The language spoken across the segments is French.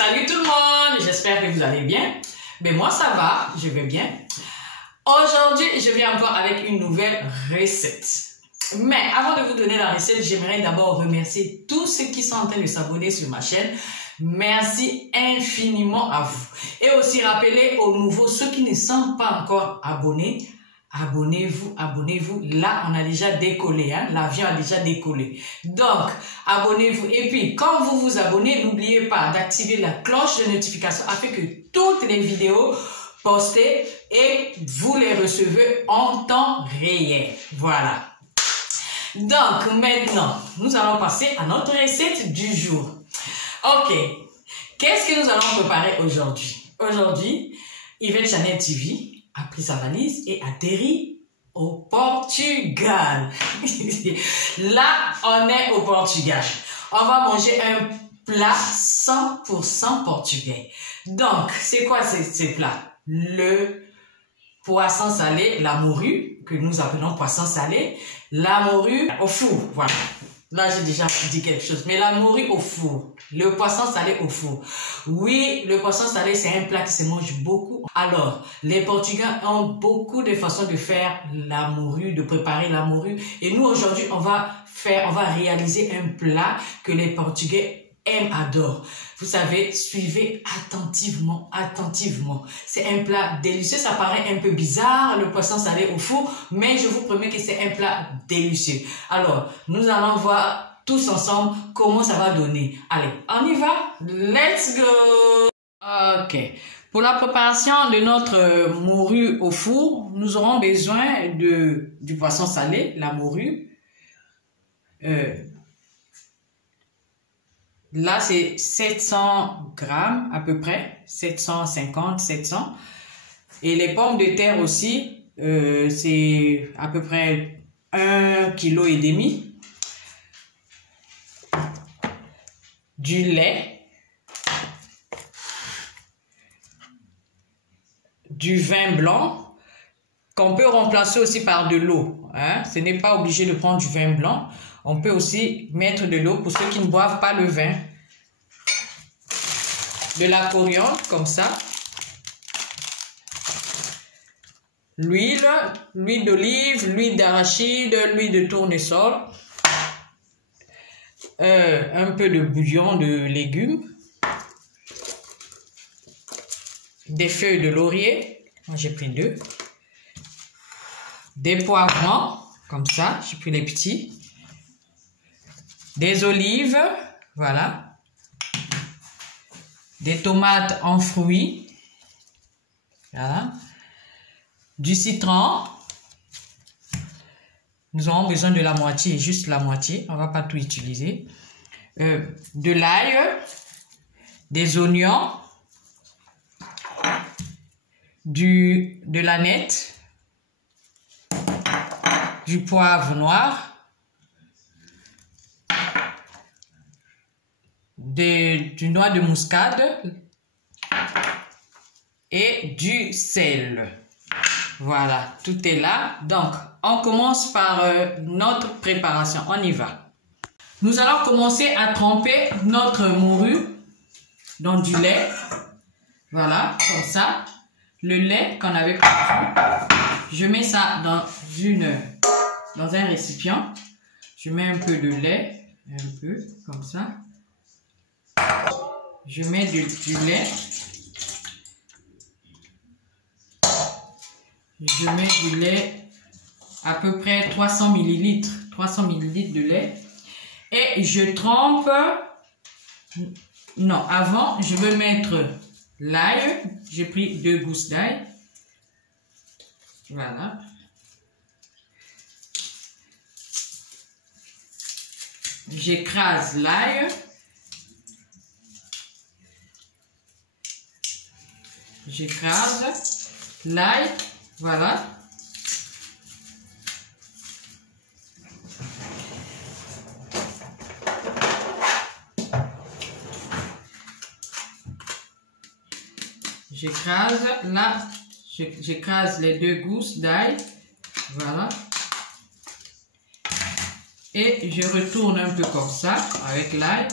Salut tout le monde, j'espère que vous allez bien. Mais moi ça va, je vais bien. Aujourd'hui, je viens encore avec une nouvelle recette. Mais avant de vous donner la recette, j'aimerais d'abord remercier tous ceux qui sont en train de s'abonner sur ma chaîne. Merci infiniment à vous. Et aussi rappeler aux nouveaux, ceux qui ne sont pas encore abonnés, abonnez-vous, abonnez-vous. Là, on a déjà décollé, hein? L'avion a déjà décollé. Donc, abonnez-vous. Et puis, quand vous vous abonnez, n'oubliez pas d'activer la cloche de notification afin que toutes les vidéos postées et vous les recevez en temps réel. Voilà. Donc, maintenant, nous allons passer à notre recette du jour. Ok. Qu'est-ce que nous allons préparer aujourd'hui? Aujourd'hui, Yvette Chanel TV a pris sa valise et atterrit au Portugal. Là, on est au Portugal. On va manger un plat 100% portugais. Donc, c'est quoi ces plats? Le poisson salé, la morue, que nous appelons poisson salé, la morue au four, voilà. Là, j'ai déjà dit quelque chose. Mais la morue au four, le poisson salé au four. Oui, le poisson salé, c'est un plat qui se mange beaucoup. Alors, les Portugais ont beaucoup de façons de faire la morue, de préparer la morue. Et nous, aujourd'hui, on va réaliser un plat que les Portugais aiment, adorent. Vous savez, suivez attentivement, attentivement. C'est un plat délicieux. Ça paraît un peu bizarre, le poisson salé au four, mais je vous promets que c'est un plat délicieux. Alors, nous allons voir tous ensemble comment ça va donner. Allez, on y va. Let's go! Ok. Pour la préparation de notre morue au four, nous aurons besoin du poisson salé, la morue. Là, c'est 700 grammes à peu près, 750, 700. Et les pommes de terre aussi, c'est à peu près 1,5 kg. Du lait. Du vin blanc, qu'on peut remplacer aussi par de l'eau. Hein? Ce n'est pas obligé de prendre du vin blanc. On peut aussi mettre de l'eau pour ceux qui ne boivent pas le vin. De la coriandre, comme ça. L'huile d'olive, l'huile d'arachide, l'huile de tournesol. Un peu de bouillon de légumes. Des feuilles de laurier. Moi, j'ai pris 2. Des poivrons, comme ça. J'ai pris les petits. Des olives, voilà. Des tomates en fruits, voilà. Du citron. Nous aurons besoin de la moitié, juste la moitié. On ne va pas tout utiliser. De l'ail, des oignons, de l'aneth, du poivre noir. Du noix de muscade et du sel. Voilà, tout est là. Donc, on commence par notre préparation. On y va. Nous allons commencer à tremper notre morue dans du lait. Voilà, comme ça. Le lait qu'on avait préparé. Je mets ça dans un récipient. Je mets un peu de lait, un peu, comme ça. Je mets du lait. Je mets du lait à peu près 300 ml. 300 ml de lait. Et je trempe. Non, avant, je veux mettre l'ail. J'ai pris 2 gousses d'ail. Voilà. J'écrase l'ail. J'écrase l'ail, voilà. J'écrase, là, j'écrase les 2 gousses d'ail, voilà. Et je retourne un peu comme ça, avec l'ail.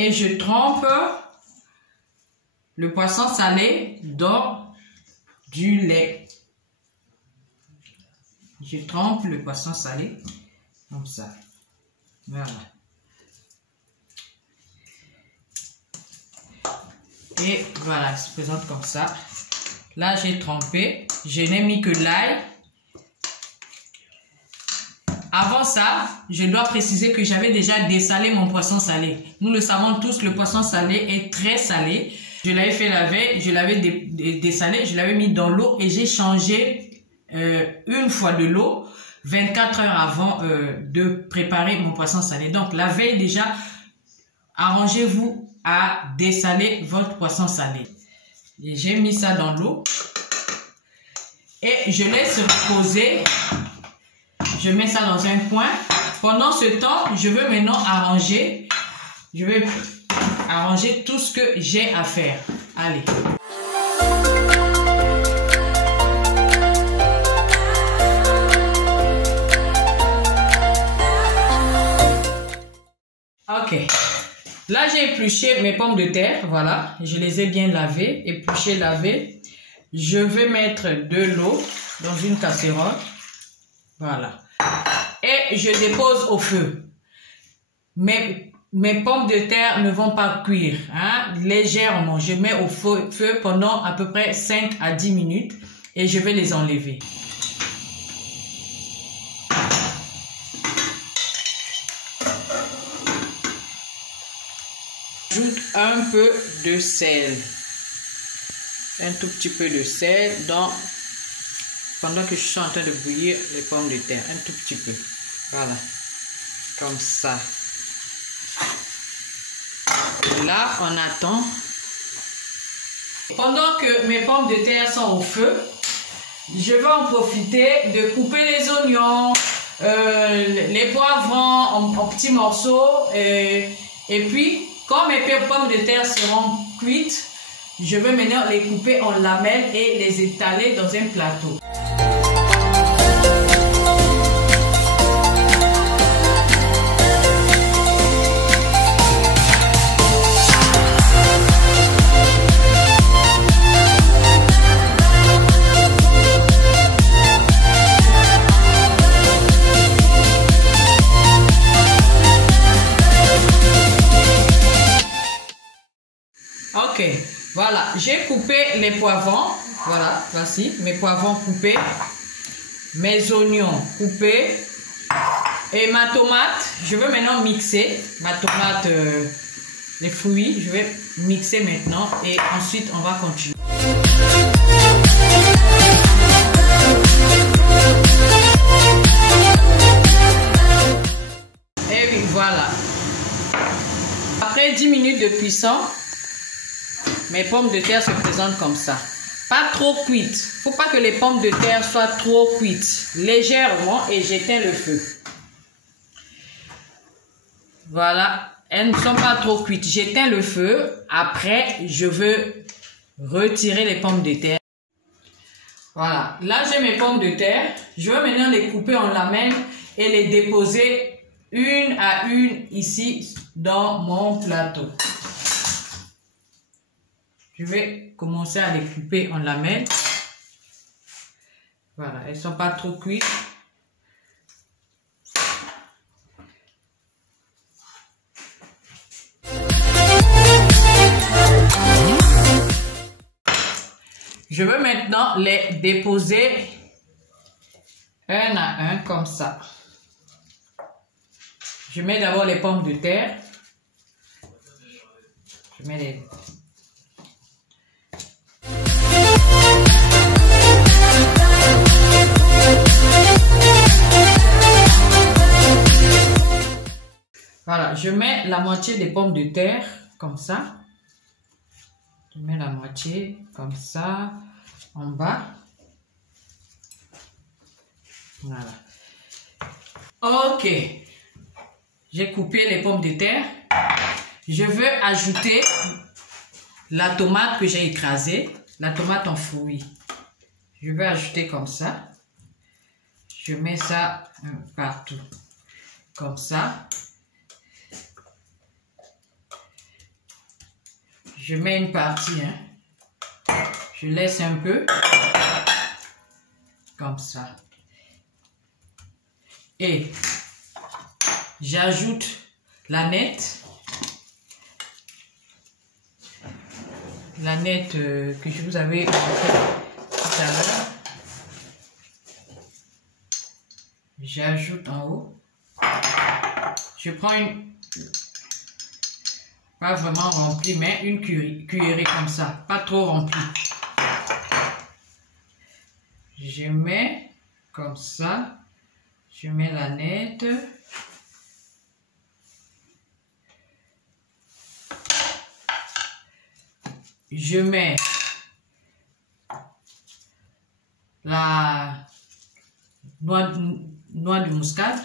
Et je trempe le poisson salé dans du lait. Je trempe le poisson salé comme ça. Voilà. Et voilà, ça se présente comme ça. Là, j'ai trempé. Je n'ai mis que l'ail. Avant ça, je dois préciser que j'avais déjà dessalé mon poisson salé. Nous le savons tous, le poisson salé est très salé. Je l'avais fait la veille, je l'avais dessalé, je l'avais mis dans l'eau et j'ai changé une fois de l'eau 24 heures avant de préparer mon poisson salé. Donc la veille déjà, arrangez-vous à dessaler votre poisson salé. J'ai mis ça dans l'eau et je laisse reposer. Je mets ça dans un coin. Pendant ce temps, je veux maintenant arranger. Je vais arranger tout ce que j'ai à faire. Allez. Ok. Là, j'ai épluché mes pommes de terre. Voilà. Je les ai bien lavées. Épluchées, lavées. Je vais mettre de l'eau dans une casserole. Voilà. Et je dépose au feu. Mes pommes de terre ne vont pas cuire, hein, légèrement. Je mets au feu pendant à peu près 5 à 10 minutes et je vais les enlever. J'ajoute un peu de sel. Un tout petit peu de sel pendant que je suis en train de bouillir les pommes de terre. Un tout petit peu. Voilà. Comme ça. Et là, on attend. Pendant que mes pommes de terre sont au feu, je vais en profiter de couper les oignons, les poivrons en petits morceaux. Et puis, quand mes pommes de terre seront cuites, je vais maintenant les couper en lamelles et les étaler dans un plateau. Ok, voilà, j'ai coupé les poivrons, voilà, voici, mes poivrons coupés, mes oignons coupés et ma tomate, je vais maintenant mixer, ma tomate, les fruits, je vais mixer maintenant et ensuite on va continuer. Et oui, voilà. Après 10 minutes de cuisson, mes pommes de terre se présentent comme ça. Pas trop cuites. Faut pas que les pommes de terre soient trop cuites. Légèrement et j'éteins le feu. Voilà. Elles ne sont pas trop cuites. J'éteins le feu. Après, je veux retirer les pommes de terre. Voilà. Là, j'ai mes pommes de terre. Je vais maintenant les couper en lamelles et les déposer une à une ici dans mon plateau. Je vais commencer à les couper en lamelles. Voilà, elles ne sont pas trop cuites. Je vais maintenant les déposer un à un comme ça. Je mets d'abord les pommes de terre. Je mets les... Voilà, je mets la moitié des pommes de terre comme ça. Je mets la moitié comme ça en bas. Voilà. Ok. J'ai coupé les pommes de terre. Je veux ajouter la tomate que j'ai écrasée, la tomate en fruits. Je vais ajouter comme ça. Je mets ça partout. Comme ça. Je mets une partie, hein. Je laisse un peu. Comme ça. Et j'ajoute l'aneth. L'aneth que je vous avais montré tout à l'heure. J'ajoute en haut. Je prends une, pas vraiment remplie, mais une cuillerée comme ça, pas trop remplie. Je mets comme ça, je mets l'aneth. Je mets la noix de muscade.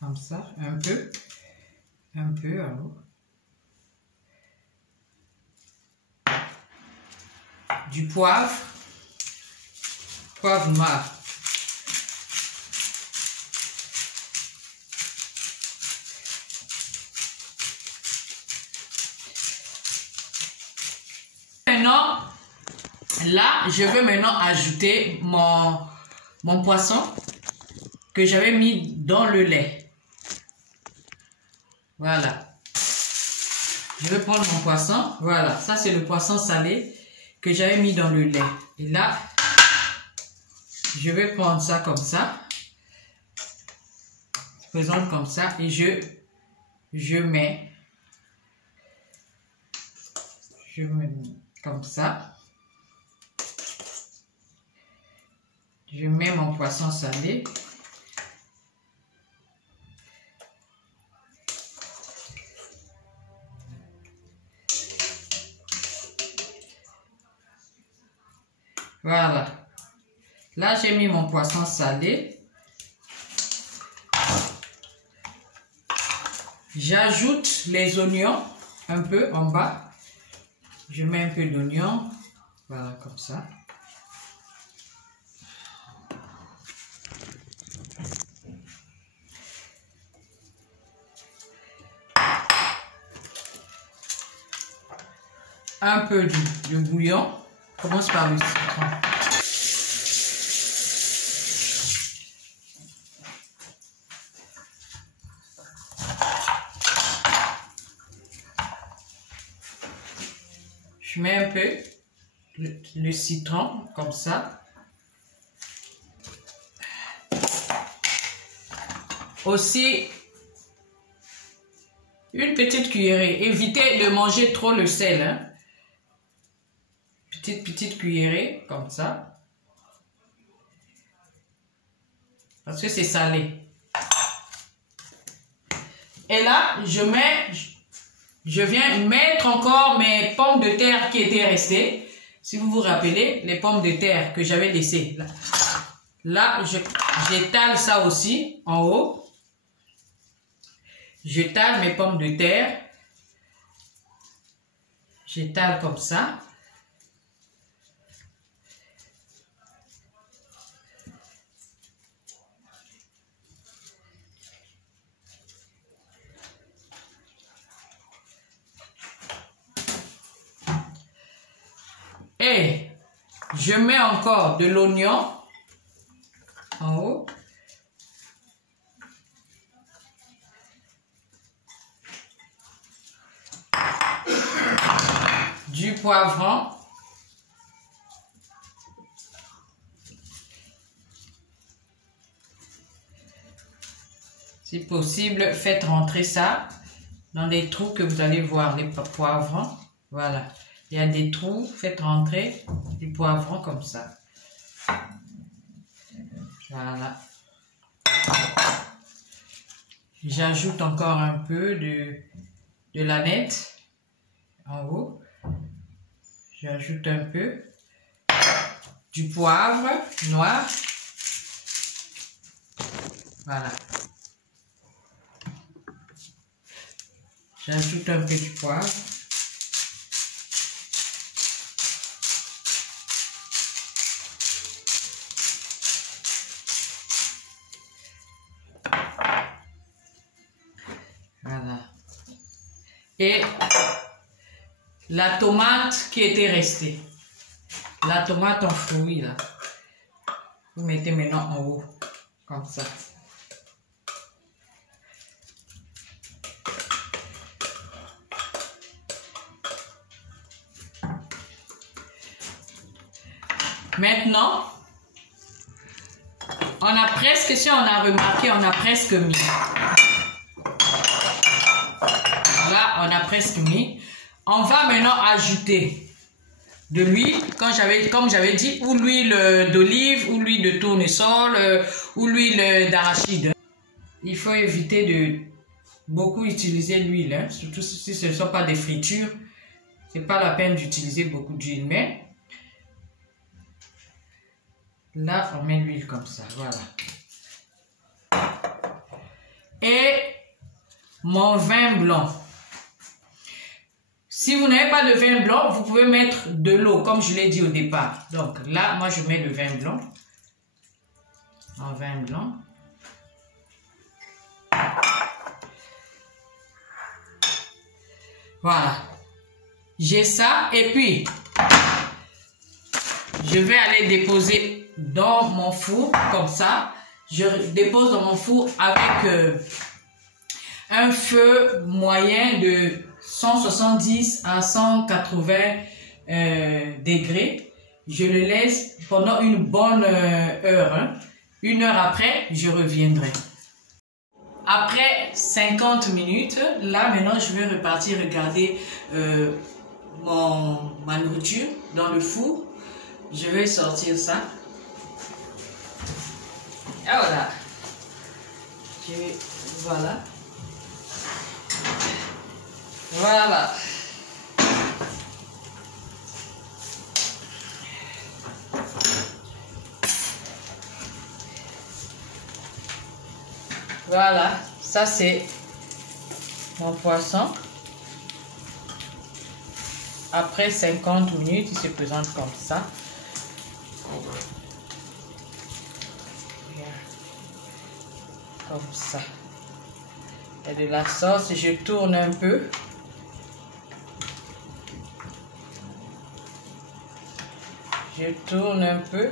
Comme ça, un peu, alors. Du poivre noir. Maintenant, là, je veux maintenant ajouter mon poisson que j'avais mis dans le lait. Voilà. Je vais prendre mon poisson. Voilà, ça c'est le poisson salé que j'avais mis dans le lait. Et là, je vais prendre ça comme ça. Je présente comme ça et je mets comme ça. Je mets mon poisson salé. Voilà. Là, j'ai mis mon poisson salé. J'ajoute les oignons un peu en bas. Je mets un peu d'oignon. Voilà, comme ça. Un peu de bouillon. Commence par le citron. Je mets un peu le citron comme ça. Aussi, une petite cuillerée. Évitez de manger trop le sel, hein. Petite cuillerée, comme ça. Parce que c'est salé. Et là, je viens mettre encore mes pommes de terre qui étaient restées. Si vous vous rappelez, les pommes de terre que j'avais laissées. Là, j'étale ça aussi en haut. J'étale mes pommes de terre. J'étale comme ça. Et je mets encore de l'oignon en haut. Du poivron. Si possible, faites rentrer ça dans des trous que vous allez voir, les poivrons. Voilà. Il y a des trous, faites rentrer du poivron comme ça. Voilà. J'ajoute encore un peu de l'aneth en haut. J'ajoute un peu du poivre noir. Voilà. J'ajoute un peu du poivre. et la tomate qui était restée. La tomate en fruits là. Vous mettez maintenant en haut, comme ça. Maintenant, on a presque, si on a remarqué, on a presque mis. Là, on a presque mis. On va maintenant ajouter de l'huile, comme j'avais dit, ou l'huile d'olive, ou l'huile de tournesol, ou l'huile d'arachide. Il faut éviter de beaucoup utiliser l'huile, hein, surtout si ce ne sont pas des fritures. Ce n'est pas la peine d'utiliser beaucoup d'huile, mais là, on met l'huile comme ça, voilà. Et mon vin blanc. Si vous n'avez pas de vin blanc, vous pouvez mettre de l'eau, comme je l'ai dit au départ. Donc là, moi, je mets le vin blanc. Mon vin blanc. Voilà. J'ai ça. Et puis, je vais aller déposer dans mon four, comme ça. Je dépose dans mon four avec un feu moyen de 170 à 180 degrés. Je le laisse pendant une bonne heure. Hein. Une heure après, je reviendrai. Après 50 minutes, là maintenant, je vais repartir regarder ma nourriture dans le four. Je vais sortir ça. Ah voilà. Voilà. Voilà. Voilà. Ça c'est mon poisson. Après 50 minutes, il se présente comme ça. Comme ça. Et de la sauce, je tourne un peu. Je tourne un peu.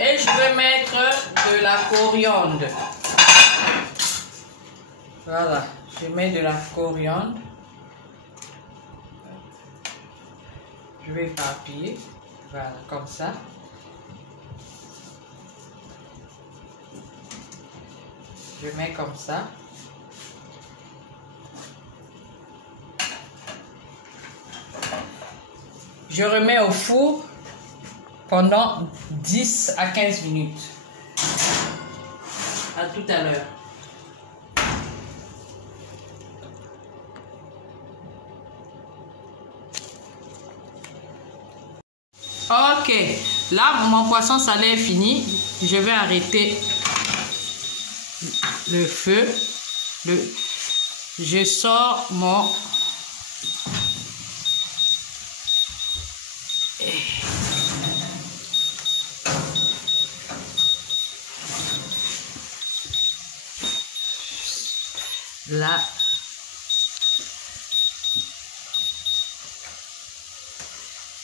Et je vais mettre de la coriandre. Voilà, je mets de la coriandre. Je vais éparpiller. Voilà, comme ça. Je mets comme ça. Je remets au four pendant 10 à 15 minutes. À tout à l'heure. Ok, là mon poisson salé est fini. Je vais arrêter le feu. Je sors mon... Là,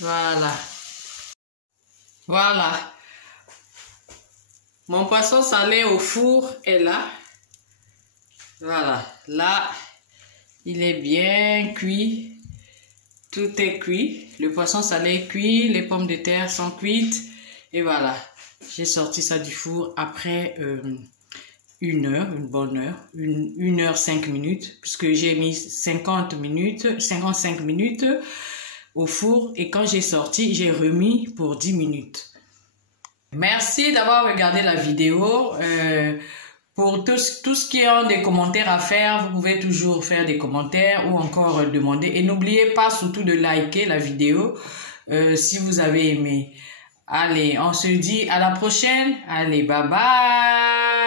voilà. Voilà. Mon poisson salé au four est là. Voilà. Là, il est bien cuit. Tout est cuit. Le poisson salé est cuit. Les pommes de terre sont cuites. Et voilà. J'ai sorti ça du four après... une heure, une bonne heure, 1 heure 5 minutes, puisque j'ai mis 55 minutes au four et quand j'ai sorti, j'ai remis pour 10 minutes. Merci d'avoir regardé la vidéo. Pour tout ce qui ont des commentaires à faire, vous pouvez toujours faire des commentaires ou encore demander. Et n'oubliez pas surtout de liker la vidéo si vous avez aimé. Allez, on se dit à la prochaine. Allez, bye bye.